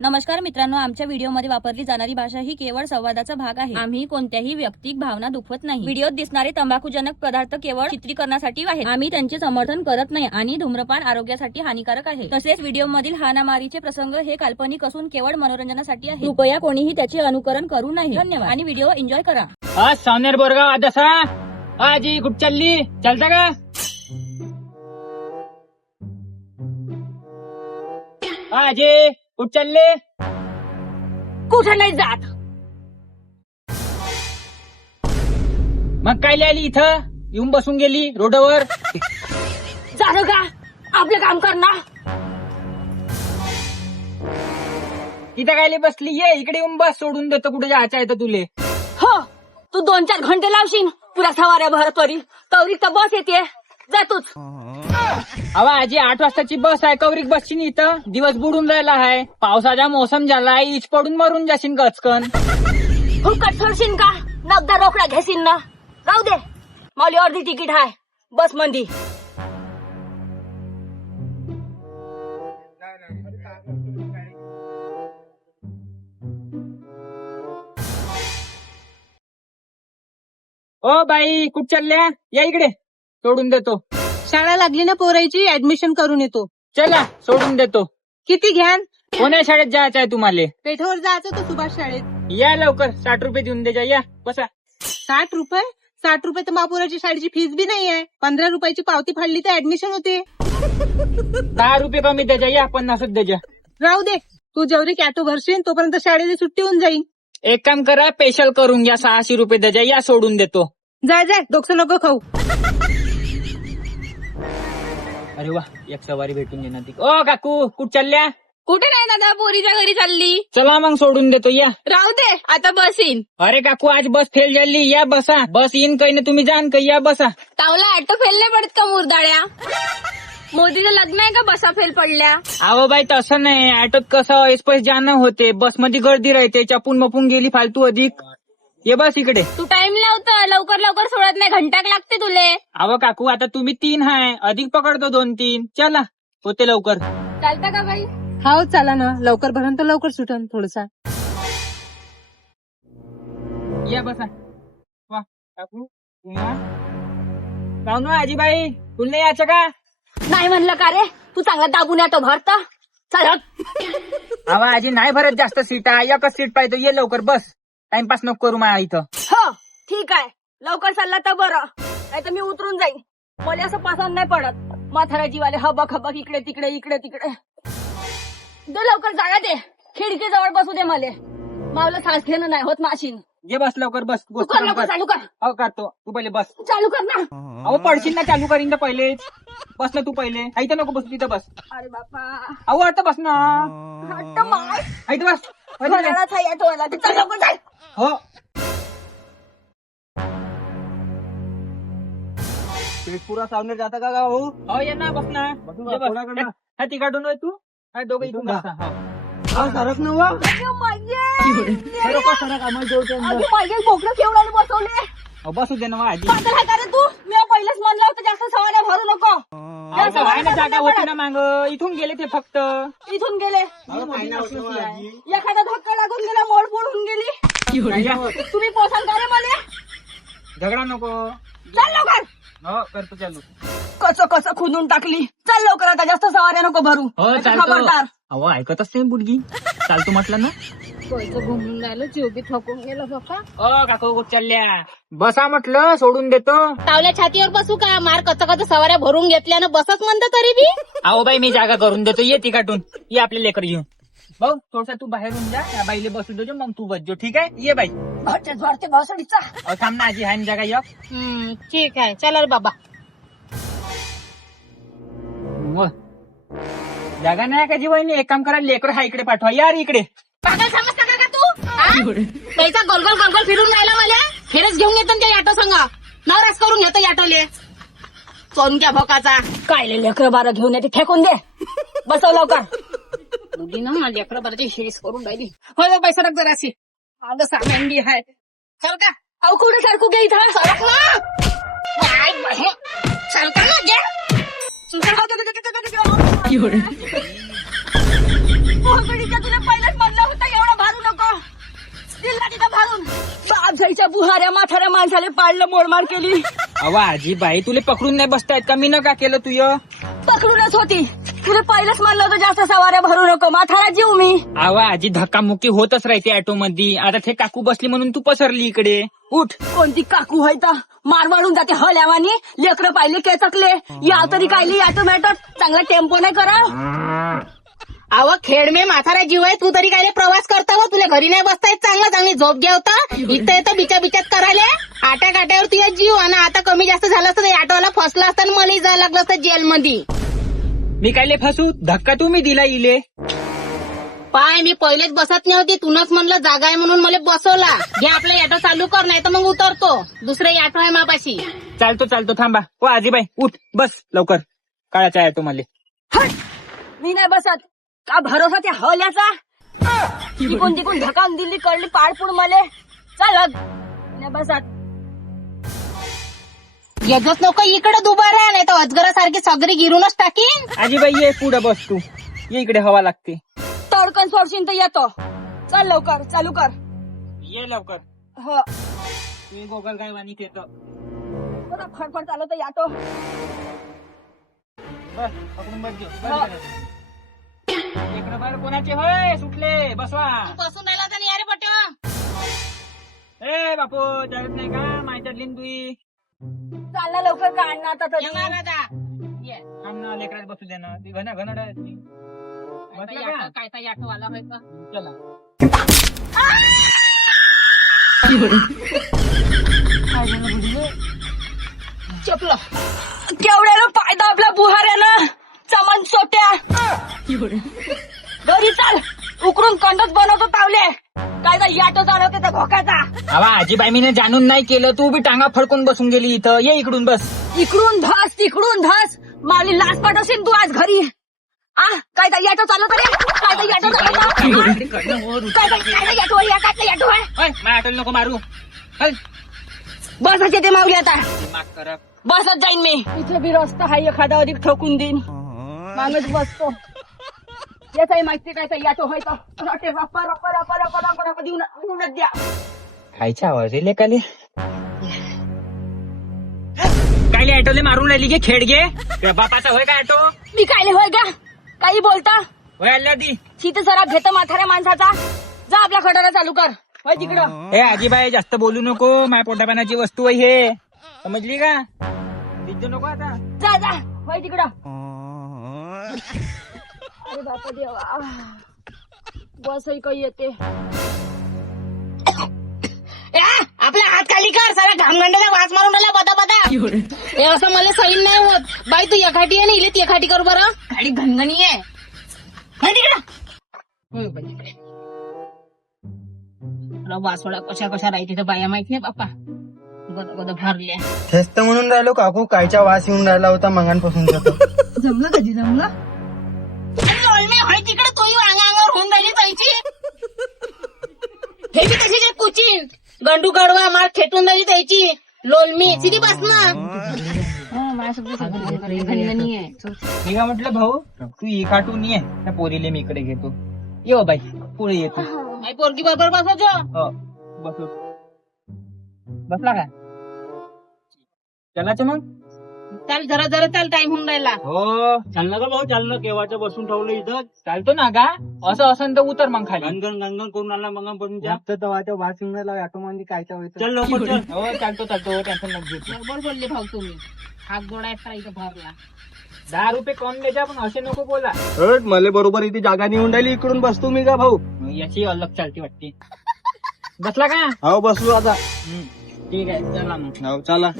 नमस्कार मित्रांनो, आमच्या व्हिडिओमध्ये वापरली जाणारी भाषा ही केवळ संवादाचा भाग आहे. आम्ही कोणत्याही वैयक्तिक भावना दुखवत नाही. व्हिडिओत दिसणारे तंबाखूजनक पदार्थ केवळ चित्रीकरणासाठी आहेत. आम्ही त्यांचे समर्थन करत नाही आणि धूम्रपान आरोग्यासाठी हानिकारक आहे. तसेच व्हिडिओमधील हाणामारीचे प्रसंग हे काल्पनिक असून केवळ मनोरंजनासाठी आहे. कृपया कोणीही त्याचे अनुकरण करू नये. धन्यवाद आणि व्हिडिओ एन्जॉय करा. आज सावनेर बोरगाव आदसा आजी कुठ चालली, चालता का? आजी कुठ चालले? कुठे नाही जात. मग काय आली इथं येऊन बसून गेली रोडवर? झालं का आपलं काम करणार? तिथं काय बसली? ये इकडे येऊन बस, सोडून देतो कुठे जायचं आहे तर तुले. हो, तू 2-4 घंटे लावशील तुला सवाऱ्या भर तरी तवरीक तर बस येते. जातोच. अवा आजी 8 वाजताची बस आहे, कवरिक बसशील इथं. दिवस बुडून राहिला आहे, पावसाचा मोसम झालाय, इच पडून मरून जाशील गचकन. फुकट सोडशील का? नगदा रोकडा घेशील ना? राहू दे, मला अर्धी तिकीट आहे बस मंदी. ओ बाई कुठ चालल्या? या इकडे, सोडून देतो. शाळा लागली ना पोरायची, ऍडमिशन करून येतो. चला सोडून देतो. किती घ्यान? कोण्या शाळेत जायचं आहे तुम्हाला? पेठावर जायचं तो सुभाष शाळेत. या लवकर, 60 रुपये देऊन द्यायच्या. या बसा. 60 रुपये? 60 रुपये तर महापुराची शाळेची फीस बी नाही आहे. 15 रुपयाची पावती फाडली तर ऍडमिशन होते. 10 रुपये कमी द्यायच्या. या 50 द्यायच्या. राहू दे, तू जेवढी कॅटो भरशील तोपर्यंत शाळेची सुट्टी होऊन जाईल. एक काम करा, स्पेशल करून घ्या. 600 रुपये द्यायच्या. या सोडून देतो. जाय जाय, डोकं नको खाऊ. अरे वा, एक सवारी भेटून देणार ती. ओ काकू कुठ चालल्या? कुठे नाही दादा, पोरीच्या घरी चालली. चला मग सोडून देतो. या. राहू दे, आता बस येईन. अरे काकू आज बस फेल झाली. या बसा. बस येईन काही ना, तुम्ही जाण काही. या बसा. तावला ऑटो फेल नाही पडत का मुरदाड्या? मोदीचं लग्न आहे का बसा फेल पडल्या? अहो बाई तसं नाही, ऑटोत कसं ऐसपैस जाणं होते, बसमध्ये गर्दी राहते, चपून मपून गेली फालतू अधिक. ये बस इकडे. तू टाइम लावतो, लवकर लवकर सोडत नाही, घंटाक लागते तुले. अहो काकू आता तुम्ही 3 आहे, अधिक पकडतो 2-3. चला होते लवकर. चालतं का बाई? हाव चला ना, लवकर भरण तर लवकर सुटन थोडसा. या बसा. वा काकू जाऊ ना आजीबाई, तुला नाही यायचं का? नाही म्हणलं का रे, तू चांगला दाबून येतो भरता. चल अहो आजी नाही भरत जास्त सीटा, एकच सीट पाहिजे. ये लवकर बस, टाइमपास नको करू माझ्या इथं. हो ठीक आहे, लवकर चालला तर बरं, नाही तर मी उतरून जाईन. मला असं पसंत नाही पडत म्हातारा जीवाले हबक हबक इकडे तिकडे इकडे तिकडे. दे लवकर जागा दे, खिडकी जवळ बसू दे. मावलं सांस घेणं नाही होत माशीन. ये बस लवकर बस. तू कर लवकर, चालू कर. हो करतो, तू पहिले बस. चालू कर ना. अहो पडशील ना, चालू करीन तर पहिले. बस ना तू पहिले. इथं नको बसू, तिथं बस. अरे बापा, अहो आता बस ना. हट्ट माय. इथं बस. इथं बस. घरात आहे ऑटोवाला, ते चल लवकर जाय. हो पुरा सावनेर जाता का हो? हो ये ना, बस ना. बसू ये का? बस. कोणाकडनं? हा तिकडून होय तू. हा दोघं इथून बसा. हो. हा सरक ना वा. अरे माये. सरक वा, सरक. आम्हाला जेवते अंदर. अरे माये, बोकडं केवढ्याने बसवले. हो, बसू दे ना मग आजी. पागल आहे का रे तू? मी पहिलेच म्हणलं होतं जास्त सवाऱ्या भरू नको. अहो, तर आहे ना जागा होती ना मांग, इथून गेले ते फक्त. इथून गेले, अहो, काही नाही होत ना आजी. एखादा धक्का लागून गेला, मोड फोडून गेली. तुम्ही पोसाल का रे मला? झगडा नको. चल लवकर. हो करतो चालू. कसं कसं खुदून टाकली. चल लवकर, आता जास्त सवाऱ्या नको भरू. हो नाहीतर चालतो. खबरदार. अहो ऐकतच नाही मुलगी. चालतो म्हटलं ना. घुमून राहिलं, जीव बी थकून गेलो बाप्पा. ओ काकू कुठं चालल्या? बसा म्हटलं, सोडून देतो. तावल्या छातीवर बसू का? मार कच सवाऱ्या भरून घेतल्यानं बसच म्हणतं तरी बी. अहो बाई मी जागा करून देतो. ये तिकाटून. ये आपले लेकर घेऊन. भाऊ थोडसा तू बाहेरून जा, या बाईले बसू देजो, मग तू बसजो. ठीक आहे? ये बाई. घरचे झडते भावसडीचा. अहो थांब ना आजी, हाय ना जागा एक. ठीक आहे, चला रे बाबा. मग. जागा नाही का जीवानी? एक काम करा, लेकर हा इकडे पाठवा. यार इकडे. पागल समजता का तू? पैसा गोलगोल गोलगोल फिरून राहिला मला. फिरच घेऊन येतो त्या ऑटो संग. नवराच करून घेतो ऑटोले. सोनक्या भोकाचा. काय लेकर बारा घेऊन येते, फेकून दे. बसव लवकर. मुली ना माझी अकरा बाराची शिरीस करून राहिली. हो पैसा टाक जराशी. अगं सामान बी आहे. चल का? अहो कुठे सारखू घे इथं. सरक ना. काय बाहे. चल का ना घे. मोहकडीच्या तुला पहिलेच म्हणलं होतं एवढं भारू नको. दिला तिथं भारून. बाप जायच्या बुहाऱ्या माथाऱ्या माणसाले पाडलं, मोडमाड केली. अवा आजीबाई तुले पकडून नाही बसतायत का? मी न का केलं तुय? पकडूनच होती. तुला पहिलेच म्हणलं होतं जास्त सवाऱ्या भरू नको, माथारा जीव मी. अवा आजी धक्कामुक्की होतच राहते ऑटो मध्ये. आता ते काकू बसली म्हणून तू पसरली इकडे. उठ. कोणती काकू आहे तर मारवाडून जाते हल्यावानी. लेकरं पाहिले केचकले. या तरी कायली ऑटोमॅटो चांगला टेम्पो नाही करा. अव खेड मे म्हातारा जीव आहे, तू तरी काय प्रवास करता व तुला घरी नाही बसता येत? चांगली झोप घ्या होता. इथं येतं बिचा बिचात करायला. आट्या काट्यावर तुझ्या जीव आणि आता कमी जास्त झालं असतं ऑटोला फसलं असतं आणि मला जायला लागलं असतं जेलमध्ये. मी कायले फसू? धक्का तुम्ही दिला इले. पाय मी पहिलेच बसत नव्हती, तुनच म्हणलं जागा आहे म्हणून मला बसवला. घे आपला ऑटो चालू कर, नाही तर मग उतरतो. दुसरे ऑटो आहे मापाशी. चालतो थांबा. हो आजीबाई उठ बस लवकर. काळाचा ऑटो मला. हट! मी नाही बसत. का भरोसा त्या हल्याचा? तिकून तिकून धकावून दिली, कळली पाडपूड मले. चल नाही बसत. येतच नको इकडे दुबारा, नाही तर अजगरासारखी सगळी गिरूनच टाकीन. आजीबाई ये पुढे बस तू. ये इकडे हवा लागते. तडकन सोडशील तर येतो. चल लवकर चालू कर. ये लवकर. हो तुम्ही गोगल काय वाणी घेतो. फडफड चालवतो यातो. बस पकडून बस घे. हो. इकडे बाहेर कोणाचे होय सुटले बसवा. बसून राहिला तर नाही अरे पट्ट्या. ए बापू जायत नाही का? माहिती तुई चाल ना लवकर काढ ना आता तरी. थांब ना लेकरात बसू दे ना. ती घन घन बसला का? काय ऑटो आला होय का? चला. चपलं केवढ्यानं फायदा आपल्या बुहाऱ्यानं. चमन सोट्या. घरी चाल. उकडून कंडच बनवतो तावले. काय तर याटो चालवते त्या घोकाचा. अवा आजीबाई मी जाणून नाही केलं. तू बी टांगा फडकून बसून गेली इथं. ये इकडून बस. इकडून धस तिकडून धस. माली लाच पाठवशील तू आज घरी. काय तर याटो चालवतो रे. काय तर याटो चालवतो. काय याटो याटो आहे. माझ्या आटोला नको मारू. हल. बसच येते माऊली आता. माफ करा. बसत जाईन मी. इथे बी रस्ता हाय, एखादा अधिक ठोकून देईन. मागच बसतो. याचाही माहिती काय तर याटो होय तर रप्पा रप्पा रप्पा रप्पा रप्पा रप्पा देऊनच द्या. खायचा आवाज आहे लेकाले. कायले ऑटोले मारून राहिली गे खेड गे. तुझ्या बापाचा होय का ऑटो? मी कायले होय का? काही बोलता? होय आल्या दी. तिथे जरा घेतं म्हाताऱ्या माणसाचा. जा आपल्या खटारा चालू कर. होय तिकडं. ए आजीबाई जास्त बोलू नको. माझ्या पोटापानाची वस्तू आहे हे. समजली का? दिसू नको आता. जा जा होय तिकडं. अरे बापा देवा. बसही काही येते. आपला हात खाली कर. सारा घामगंड्याला वास मारून राहिला बदा बदा. हे असं मला सैन नाही होत. बाई तू एखाटी आहे ना, इले ती एखाटी कर बरं. आणि घनघणी आहे. नाही तिकडं. वासोडा कशा कशा राहते तर बाया माहित नाही बापा. गद गद भरल्या. तेच तर म्हणून राहिलो काकू. कायचा वास येऊन राहिला होता मंगांपासून. जमलं कधी जमलं. लोलमे होय तिकडे तोही अंगावर होऊन राहिली जायची. हे बी तशीच कुचिन गंडू गडवा मार खेटून राहिली त्याची. लोलमी सिधी बस ना. घनघणी आहे. मी काय म्हटलं भाऊ तू ही काटून ये. त्या पोरीले मी इकडे घेतो. ये बाई पुढे येतो. आई पोरगी बरोबर बसवतो. हो बसू. बसला का? चलाच मग. चाल जरा जरा चाल. टाइम होऊन राहिला. हो चाललं का भाऊ? चाललं केव्हाचं बसून ठेवलं इथं. चालतो ना का? असं तर उतर मग खाली. गणगण गणगण करून आला मग पण जास्त वाचा वास येऊन राहिला ऑटो मध्ये. कायचा व्हायचं? चल लवकर चल. हो चालतो टेन्शन नको घेऊ. बरोबर बोलले भाऊ तुम्ही. हात जोडायचा इथं भरला. 10 रुपये कम द्यायचा पण असे नको बोला. मला बरोबर इथे जागा निवडून राहिली. इकडून बसतो मी का भाऊ? याची अलग चालती वाटते. बसला का? हो बसलो आता. ठीक आहे चला मग. हो चला.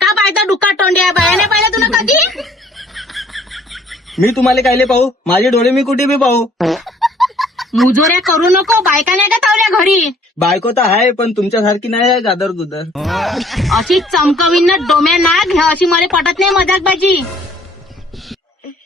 का पाहिजे डुक्का तोंड्या बायाने पाहिलं तुला कधी? मी तुम्हाला कायले पाहू? माझे डोळे मी कुठे बी पाहू. मुजोऱ्या करू नको. बायका नाही का तावल्या घरी. बायको तर आहे पण तुमच्यासारखी नाही आहे गादर गुदर. अशी चमकवीन डोम्या नाग. अशी मला पटत नाही मजाक बाजी.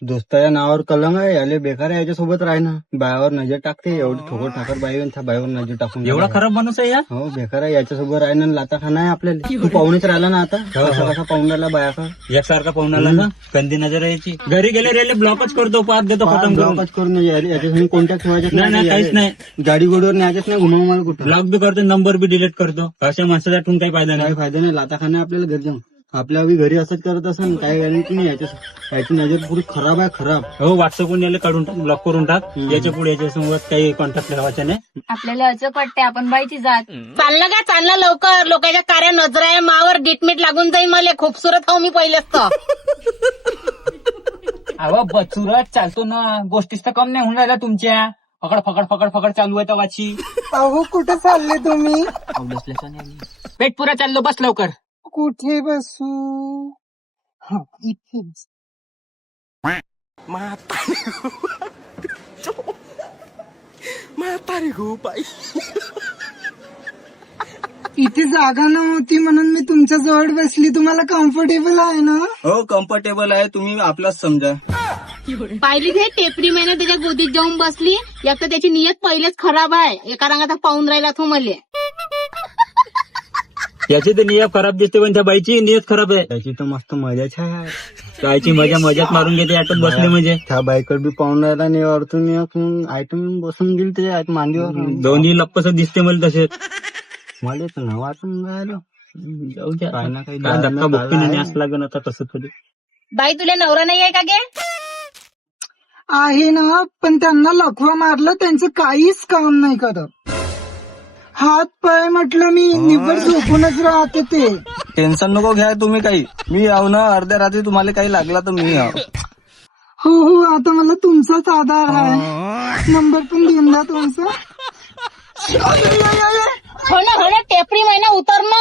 दोस्ताच्या नावावर कलंग आहे, याले बेकार आहे, याच्यासोबत राह ना. बायावर नजर टाकते, एवढी ठोकर ठाकर बाई त्या बाईवर नजर टाकून. एवढा खराब माणूस आहे या. हो बेकार आहे, याच्यासोबत राह ना. लाता खाना आहे आपल्याला. तू पाहुणेच राहिला ना आता. कसा कसा पाहून राहिला बायाचा. एकसारखा पाहून आला ना, कंदी नजर यायची. घरी गेले रेले ब्लॉकच करतो, पाच देतो खतम करून. ब्लॉकच करून याच्यासाठी कॉन्टॅक्ट ठेवायचे नाही काहीच नाही. गाडी गोडीवर न्यायचेच नाही, घुमाव मला कुठं. ब्लॉक बी करतो, नंबर बी डिलीट करतो. अशा माणसाचा ठेवून काही फायदा नाही. काही फायदा नाही, लाता खाना आहे आपल्याला घरी जाऊन. आपल्या घरी असंच करत असेल, काही गॅरंटी नाही. याची नजर पुरी खराब आहे, खराब. हो व्हॉट्सअपवरून याला काढून टाक, ब्लॉक करून टाक. याच्या पुढे याच्यासोबत काही कॉन्टॅक्ट ठेवायचा नाही. आपल्याला असं वाटते आपण बाईची जात. चाललं का चाललं लवकर, लोकांच्या कार्या नजर आहे मावर डिटमीट लागून जाईल. मला खूपसुरत हो मी पहिलेच तर. अहो बचुरत चालतो ना, गोष्टीच तर कम नाही होऊन राहिला तुमच्या. फकड फकड फकड फकड चालू आहे तवाची. अहो कुठे चालले तुम्ही? पेट पुरा चाललो, बस लवकर. कुठे बसू? हा इथेच. इथे जागा नव्हती म्हणून मी तुमच्या जवळ बसली. तुम्हाला कम्फर्टेबल आहे ना? हो कम्फर्टेबल आहे, तुम्ही आपलाच समजा. पाहिली ते टेपरी महिना त्याच्या गोदीत जाऊन बसली. एक तर त्याची नियत पहिलेच खराब आहे, एका रंगाचा पाहून राहिला तो मले. याची तर नियत खराब दिसते, पण त्या बाईची नियत खराब आहे. त्याची तर मस्त मजाच आहे. बाईची मजात मारून घेते आटत बसले म्हणजे. त्या बाईकडे बी पाहून राहिला नाही, अडचण आयटम बसून गेली त्याच्या मांडीवर. दोन्ही लप्पस दिसते मला तसेच. मला तर नाव वाटून राहिलं. जाऊ द्या, काही ना काही काय धक्का बुक्की नाही असं लागेल आता तसं थोडी. बाई तुला नवरा नाही आहे का गे? आहे ना, पण त्यांना लखवा मारलं, त्यांचं काहीच काम नाही करत. हात पाय म्हटलं मी निव्वळ झोपूनच राहते ते. टेन्शन नको घ्या तुम्ही काही. मी याव ना, अर्ध्या रात्री तुम्हाला काही लागला तर मी याव. हो आता मला तुमचाच आधार आहे. नंबर पण देऊन द्या तुमचा. हो ना टेपरी महिना उतर ना.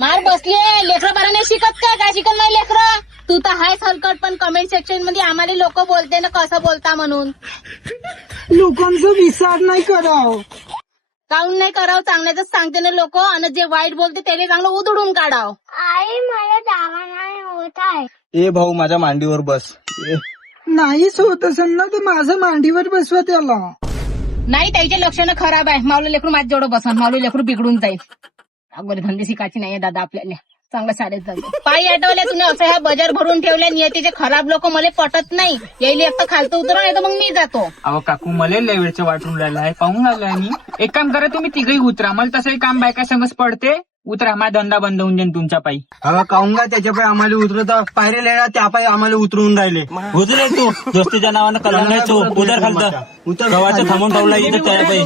मार बसली लेकरं बारा नाही शिकत काय शिकत नाही लेकरं. तू तर हाय हलकट, पण कमेंट सेक्शन मध्ये आम्हाला लोक बोलते ना कसं बोलता म्हणून. लोकांचा विचार नाही करावं. काऊन नाही करावं, चांगल्याच सांगते ना लोक. आणि जे वाईट बोलते त्याला चांगलं उधळून काढावं. आई मला जागा नाही होत आहे. ए भाऊ माझ्या मांडीवर बस. नाहीच होत असेल ना तर माझं मांडीवर बसवा त्याला. नाही त्याचे लक्षणं खराब आहे. माऊली लेकरू माझ्या जवळ बसन, माऊली लेकरू बिघडून जाईल. अगोदर धंदे शिकायची नाहीये दादा आपल्याला, चांगलं शाळेत जायचं. पायी आठवल्या तुम्ही असं ह्या बजार भरून ठेवल्या. नियतीचे खराब लोक मला पटत नाही. यायला एक तर खालतं उतरा, नाही तर मग मी जातो. अहो काकू मला लय वेळचं वाटून राहिला आहे, पाहून राहिलाय मी. एक काम करा, तुम्ही तिघही उतरा. मला तसंही काम बायका संगच पडते. उतरा, माझा धंदा बंद होऊन जाईल तुमच्या पायी. अगं काहून का त्याच्या पायी आम्हाला उतरत पायरे लेळा, त्या पायी आम्हाला उतरवून राहिले. उतरे तू दोस्तीच्या नावानं कलंगायचो. उतर खालतं गव्हाचं थांबून ठेवला इथे त्या पायी.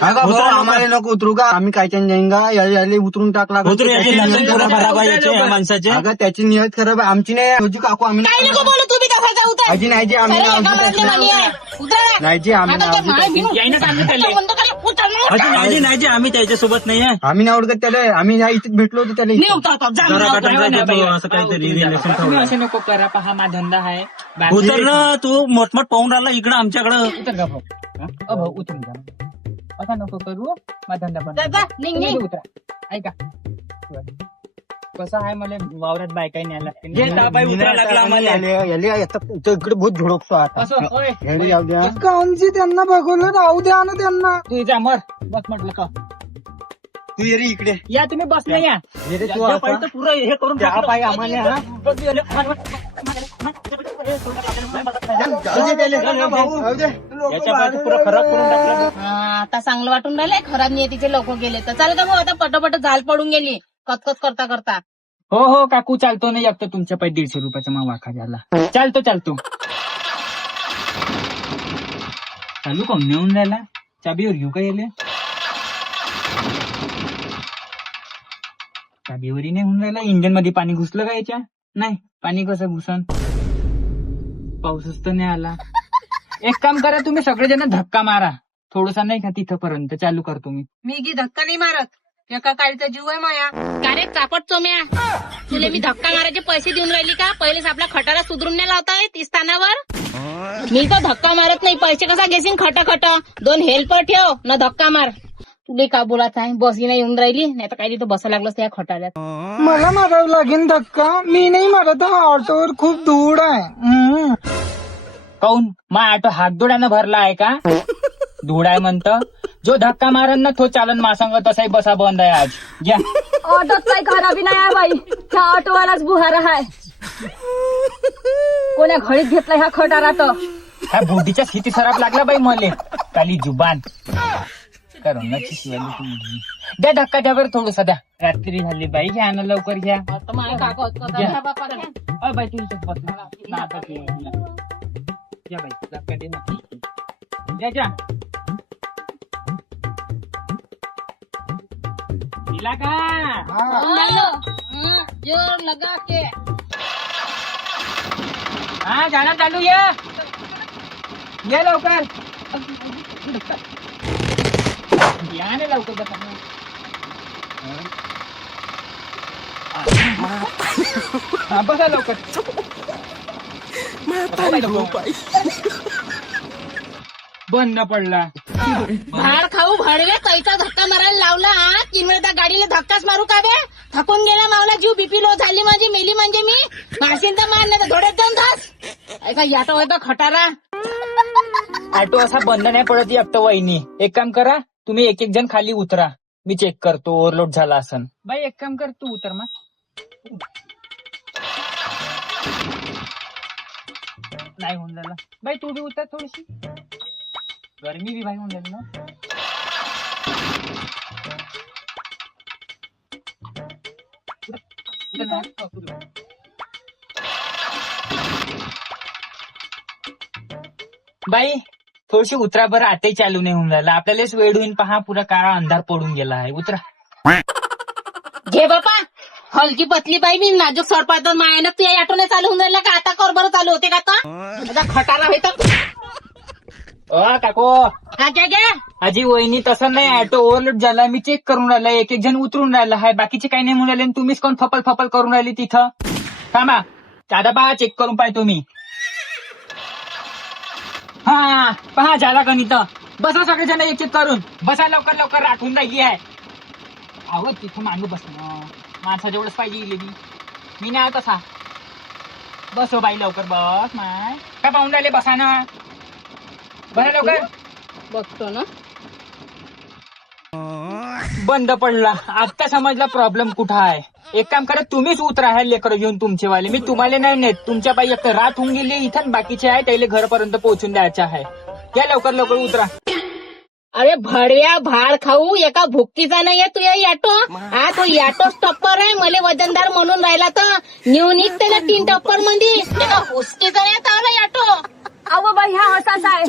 अगं भाऊ आम्हाला नको उतरू का, आम्ही काय जाईंगा. याले उतरून टाकला. उतरू, याचे लक्षण पुरा खराब आहे याचे, या माणसाचे. अगं त्याची नियत खराब आहे, आमची नाही. तुझी काकू आम्ही काय नको बोलू, तुम्ही तसा जाऊ दे. आजी नाही जी आम्ही एका मनातली मानी आहे. उतरा ना. नाही जी आम्ही आता ते माय बिनू. यायनं सांगितलं म्हणतो का रे, उतर ना. नाही जी आम्ही त्याच्यासोबत नाही आहे. आम्ही नाही ओळखत त्याला. आम्ही ह्या इथे भेटलो होतो त्याला. मी उतरतो, जा ना. जरा कटांगरा देतो, असं काहीतरी रिलेशन ठेवलं. असं नको करा, पहा माझा धंदा आहे. उतर ना तू, मोठमोठ पाहून राहिला इकडं आमच्याकडं. उतर का भाऊ, भाऊ उतरून जा. असं नको करू, माझा धंदा बंद. जा, जा, निघ, निघ. तुम्ही उतरा. ऐका कसं आहे, मला वावरात बायकाही न्यायला लागते. उतरा लागला आम्हाला. इकडे बहुत झोडकतो आता. असं होय. याले जाऊ द्या. काऊनची त्यांना बघवलं, राहू द्या ना त्यांना. तू जा मर, बस म्हटलं का. तू ये रे इकडे. या तुम्ही बस नाही या. ये रे तू या आता. पायी तर पुरं हे करून त्या टाकलं. पायी आम्हाला हा. जाऊ दे त्याले. जाऊ दे. याच्या पायी तर पुरं खराब करून टाकलं. हा, आता चांगलं वाटून राहिलंय. खराब नियतीचे लोक गेले तर चाल का भाऊ. आता पटपट झाल पडून गेली कतकत करता करता. हो हो काकू चालतो नाही. एक तर तुमच्या पायी 150 रुपयाचा मग वाखा झाला. चालतो चालू कोण नेऊन राहिला. चाबीवर घेऊ का येले. चाबीवरही नाही होऊन राहिला. इंजन मध्ये पाणी घुसलं का याच्या. नाही, पाणी कसं घुसन. पाऊसच तर नाही आला. एक काम करा, तुम्ही सगळेजण धक्का मारा थोडासा, नाही का तिथपर्यंत चालू करतो मी. मी की धक्का नाही मारत. एका काळीचा जीव आहे माया. का रे चापट चोम्या, तुला मी धक्का मारायचे पैसे देऊन राहिली का. पहिलेच आपला खटारा सुधरून नाही लावताय 30 स्थानावर. मी तर धक्का मारत नाही. पैसे कसा घेशील खट. 2 हेल्पर ठेव ना धक्का मार. तुला का बोलायचं आहे. बस नाही येऊन राहिली, नाही तर काही तिथं बसायला लागलं त्या खटाऱ्यात. मला मारावं लागेल धक्का. मी नाही मारत, ऑटोवर खूप धूळ आहे. काऊन मा ऑटो हातदोड्यानं भरला आहे का? धुडाय म्हणतं. जो धक्का मारन ना तो चालन मासंग तसाही बसा बंद आहे आज. घ्या. ऑटोत काही खराबी नाही आहे बाई, ह्या ऑटोवालाच बुहार आहे. कोण्या घडीत घेतला ह्या खटारा तर. ह्या बुद्धीच्या स्थिती खराब लागला बाई मले. काली जुबान करोनाची शिवाली तुम्ही. द्या धक्का द्या बरं थोडसा द्या. रात्री झाली बाई, घ्या ना लवकर घ्या. बाई तुझी घ्या बाई धक्का दे ना. द्या दिला का? जोर लगा के हा जाणार चालू ये लवकर. या ना लवकर बसा. हा बसा लवकर. बंद पडला. भाड खाऊ भाडवे कैचा धक्का मारायला लावला. 3 वेळा त्या गाडीला धक्काच मारू का बे? थकून गेला मावला, जीव बीपी लो झाली माझी, मेली म्हणजे मी. मारशील तर मार, नाही तर धोड्यात जाऊन धास. ऐका याटो होता खटारा. ऑटो असा बंद नाही पडत एकटं वहिनी. एक काम करा, तुम्ही एक जण खाली उतरा, मी चेक करतो ओव्हरलोड झाला असन. बाई एक काम कर, तू उतर मग. नाही होऊन झालं बाई, तू बी उतर थोडीशी. गरमी बी बाई होऊन झाली ना. बाई थोडीशी उतरा बरं, आताही चालू नाही होऊन राहिला. आपल्यालाच वेळ होईन. पहा पुरा काळा अंधार पडून गेला आहे. उतरा. घे बापा हलकी पतली बाई, मी नाजूक सरपात मायानं तू या ऑटोने चालू होऊन राहिला का? आता कर बरं चालू होते का आता? खटारा होतं काको. हा घ्या घ्या. आजी वहिनी तसं नाही, ऑटो ओव्हरलोड झाला, मी चेक करून राहिला. एक जण उतरून राहिला आहे, बाकीचे काही नाही म्हणून राहिले. तुम्हीच कोण फपल फपल करून राहिली तिथं? थांबा दादा, पहा चेक करून पाहिजे तुम्ही. हा पहा झाला गणित. बसा सगळेजण एक चेक करून. बसा लवकर लवकर, राखून राहिली आहे. अहो तिथं मागू बस ना, माणसा जेवढंच पाहिजे. मी नाही तसा. बसो बाई लवकर बस. माय का पाहून राहिले, बसा ना बरं लवकर. बघतो ना. बंद पडला. आता समजला प्रॉब्लेम कुठं आहे. एक काम करा, तुम्हीच उतरा ह्या लेकर घेऊन तुमचे वाले. मी तुम्हाला नाही नेत. तुमच्या बाई एक तर रात होऊन गेली इथं, बाकीचे आहे त्याला घरापर्यंत पोहोचून द्यायचं आहे. या लवकर लवकर उतरा. अरे भडव्या भाड खाऊ, एका भुक्कीचा नाहीये तू या ऑटो. हा तो ऑटो टप्पर आहे, मला वजनदार म्हणून राहिला तर न्यू निघते ना 3 टप्पर मध्ये. एका हुसकीचा नाही चावला ऑटो. अहो बाई ह्या असाच आहे.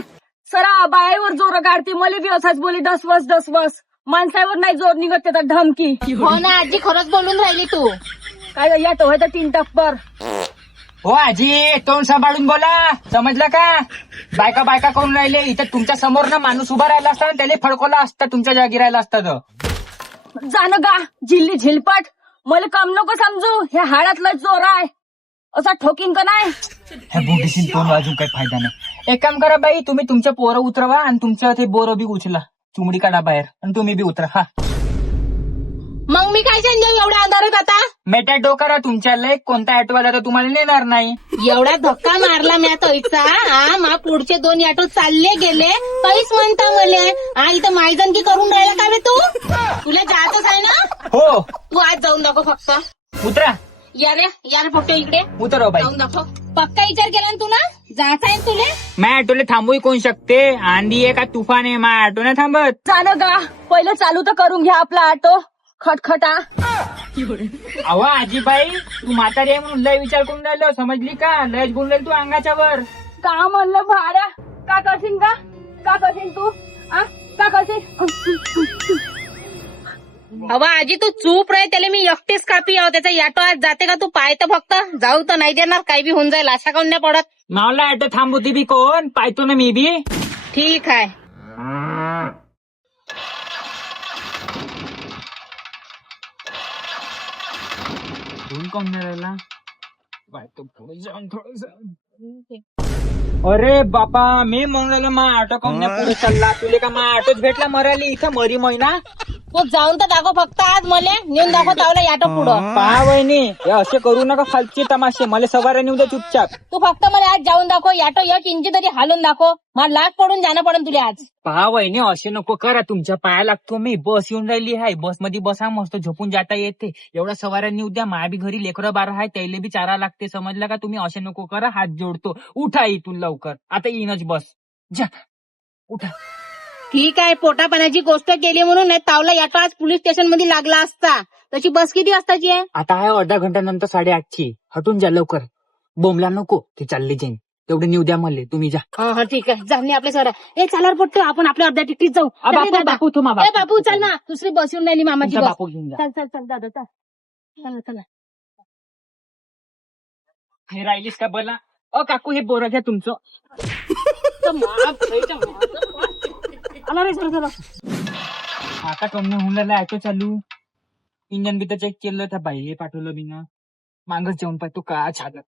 सरा बायावर जोर काढते, मला बी असाच बोली दस वस. माणसावर नाही जोर निघत, त्याचा धमकी. हो ना आजी, खरंच बोलून राहिली तू. काय या तो व्हायचं 3 टप्पर. हो आजी तोंड सांभाळून बोला, समजलं का? बायका बायका करून राहिले इथं. तुमच्या समोर ना माणूस उभा राहिला असता, त्याला फडकवला असता, तुमच्या जागी राहिला असता. तर जाणं गा झिल्ली झिलपट, मला कम नको समजू. ह्या हाडातला जोर आहे, असा ठोकीन का नाही? ह्या बुद्धीशी तोंड अजून काही फायदा नाही. एक काम करा बाई, तुम्ही तुमच्या पोरं उतरवा आणि तुमचं ते बोरं बी उचला, चुमडी काढा बाहेर आणि तुम्ही बी उतरा. हा मग मी काय सांगू एवढ्या अंधारात आता? मेटॅडो करा तुमच्या. लय कोणता ऑटोवाला तर तुम्हाला नेणार नाही. एवढा धक्का मारला म्या तैसा. हा मा पुढचे 2 ऑटो चालले गेले, काहीच म्हणता मले. हा इथं मायजनकी करून राहिला का बे तू? तुला जायचंच आहे ना? हो तू आज जाऊन दाखव फक्त. उतरा. या रे फक्त इकडे उतरा बाई. जाऊन दाखव. पक्का विचार केला ना तुला? जायचं आहे तुले? माझ्या ऑटोला थांबवू कोण शकते? आंधी आहे का तुफान आहे? माझ्या ऑटो नाही थांबत. जाणं गा पहिलं चालू तर करून घ्या आपला ऑटो. खटखटा. अहो आजीबाई, तू म्हातारी आहे म्हणून लय विचार करून राहिलो, समजली का? लयच बोलून राहिली तू अंगाच्या वर. का म्हणलं भाड्या? का करशील का करशील तू? का करशील? हवा आजी तू चूप रे, त्याला मी एकटीच कापी आहो. त्याचा ऑटो आज जाते का तू? पाहतो फक्त. जाऊ तर नाही देणार, काही बी होऊन जाईल. असा काऊन नाही पडत? मावला ऑटो थांबवती बी कोण? पाहतो ना मी बी. ठीक आहे. कोण नाही राहिला? पुढे जाऊन थोडस. अरे बापा, मी म्हणून राहिलो मा ऑटो कोण नाही पुढे चालला. तुले का मा ऑटोच भेटला मराली इथं मरी महिना? तू जाऊन तर दाखव फक्त आज मला नेऊन दाखव तावला याटो पुढं. पहा वहिनी हे असे करू नका फालतूचे तमाशे. मला सवाऱ्या नेऊ द्या चुपचाप. तू फक्त मला आज जाऊन दाखव याटो एक इंची तरी हालून दाखव. मला लाग पडून जाणं पडून तुला आज. पहा वहिनी असे नको करा. तुमच्या पाया लागतो मी. बस येऊन राहिली आहे. बस मध्ये बसा मस्त झोपून जाता येते. एवढ्या सवाऱ्या नेऊ द्या. माया बी घरी लेकरं बारा आहे त्याला बी चारा लागते. समजलं का तुम्ही? असे नको करा. हात जोडतो. उठा इथून लवकर. आता येईनच बस. जा उठा. ठीक आहे पोटा पाण्याची गोष्ट केली म्हणून नाही तावला याटो आज पोलीस स्टेशन मध्ये लागला असता. तशी बस किती वाजताची आहे? आता आहे अर्धा घंट्यानंतर 8:30ची. हटून जा लवकर. बोंबला नको. ते चालले जाईन. तेवढे नेऊ द्या मला. तुम्ही जा. हा ठीक आहे जाणे आपल्या सर. ए चालार पडतो आपण आपल्या अर्ध्या टिकीत जाऊ. बापू बापू तुम्हा ए बापू चल ना दुसरी बस येऊन राहिली मामाची बस. बापू घेऊन जा. चल चल चल दादा चल. चला चला. हे राहिलीस का बोला? काकू हे बोरं घ्या तुमचं. आला रे सर चला. आता कमी होऊन राहिला. ऍटो चालू. इंजन बी तर चेक केलं. त्या बाईले पाठवलं बी ना. मागच जेवण पाहतो का छान.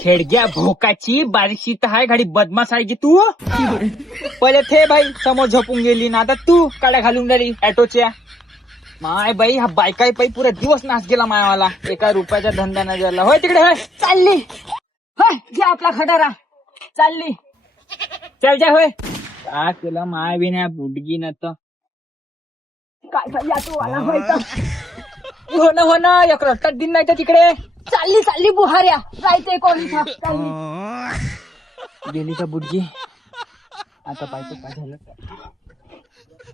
खेडग्या भोकाची बारीकशी तर आहे. गाडी बदमाश आहे की तू. पहिले थे बाई समोर झोपून गेली ना. आता तू काड्या घालून राहिली ऍटोच्या. माय बाई हा बायकाई पाई पुरा दिवस नाच गेला मायावाला. एका रुपयाच्या धंद्या नाही गेला. होय तिकडे होय चालली. होय घ्या आपला खटारा. चालली. चल जा होय. का केलं माय बी नाही बुडगी न तर काय झाली तू आला होय हो ना एक रस्त्यात दिन नाही तर तिकडे चालली बुहाऱ्या जायचंय कोणी गेली का बुडगी. आता पाहिजे काय झालं.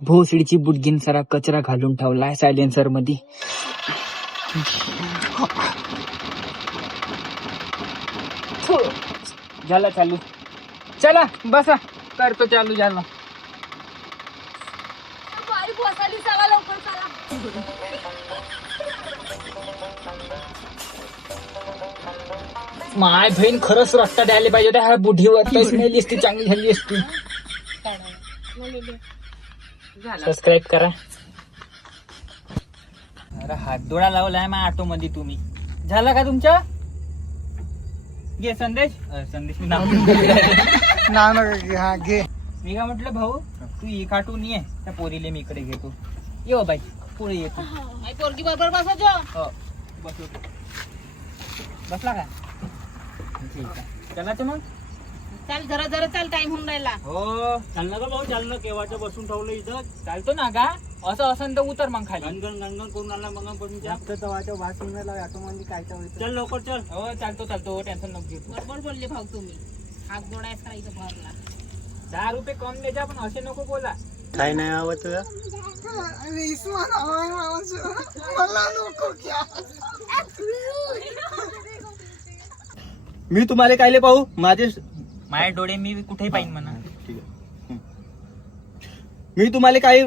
भोसडीची बुडगीन सारा कचरा घालून ठेवलाय सायलेन्सर मध्ये. झालं चालू. चला बसा करतो चालू. झालं माय बहीण खरंच रस्ता द्यायला पाहिजे होता. ह्या बुढीवर मेली असती चांगली झाली असती. सबस्क्राईब करा. अरे हात डोळा लावलाय मा ऑटो मध्ये तुम्ही. झाला का तुमच्या? घे संदेश. संदेश नाव हा घे. मी काय म्हटलं भाऊ तू ही काटून ये. त्या पोरीले मी इकडे घेतो. ये बाई पुढे येतो. पोरगी बरोबर बसवतो. हो बसलो. बसला का? ठीक आहे चला तर मग. चल जरा जरा चल टाइम होऊन राहिला. हो चाललं का भाऊ? चाललं केव्हाचं बसून ठेवलं इथं. चालतो ना का? असं तर उतर मग खाली. गणगण करून आला मग पण चल लवकर चल. हो चालतो टेन्शन नको घेऊ. बरोबर बोलले भाऊ तुम्ही. हात जोडायच करायचं भरला. 10 रुपये कम द्यायचा पण असे नको बोला. काय नाही आवत तुला? मला नको क्या. मी तुम्हाला कायले पाहू? माझे डोळे मी कुठेही पाहिन म्हणा. मी तुम्हाला काय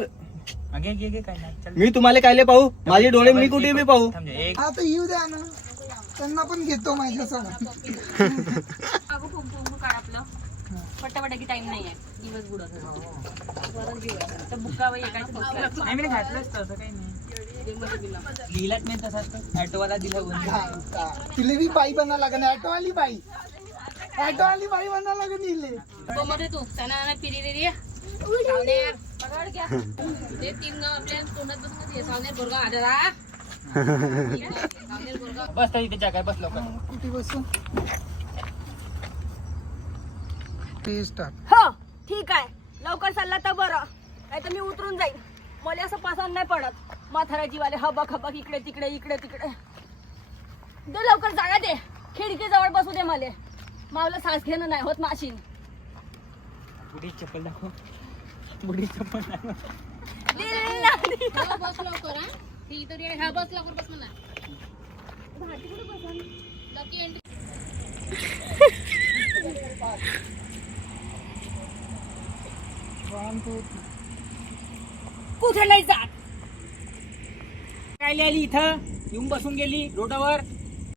घे काय नाही. चल. मी तुम्हाला कायले पाहू? माझे डोळे मी कुठे बी पाहू. थांब एक आता येऊ द्या ना. त्यांना पण घेतो माझ्यासोबत. पट्टापट्टा की टाइम नाहीये. दिवस बुडत तर बुक्का बाई एकाच बसला. नाही मी घातलंच तसं काही नाही. लिहिलाच नाही तसाच ऍटोवाला दिला. तिला बी बाई बनवा लागेल. ऍटोवाली बाई बनवा लागेल इले. मध्ये तू सणा पिरी रे सावनेर पकड घ्या. ते 3 गाव आपल्या तोंडात बसत ये. सावनेर बोरगा आदरा. सावनेर बोरगा बस तरी त्याच्या काय बस लवकर. कुठे बसू? हो ठीक आहे. लवकर चालला तर बरं. नाही तर मी उतरून जाईन. मला असं पसंत नाही पडत. म्हातारा जीवाले हबक इकडे तिकडे दे लवकर जागा दे. खिडकी जवळ बसू दे. मला मावला सास घेणं नाही होत माशीन. बुडी चप्पल दाखव. बुडी चप्पल दाखव. बस लवकर. हा ती तरी हा बस लवकर बस म्हणा. Lucky entry. कुठे नाही जात. काय आली इथं येऊन बसून गेली रोडावर.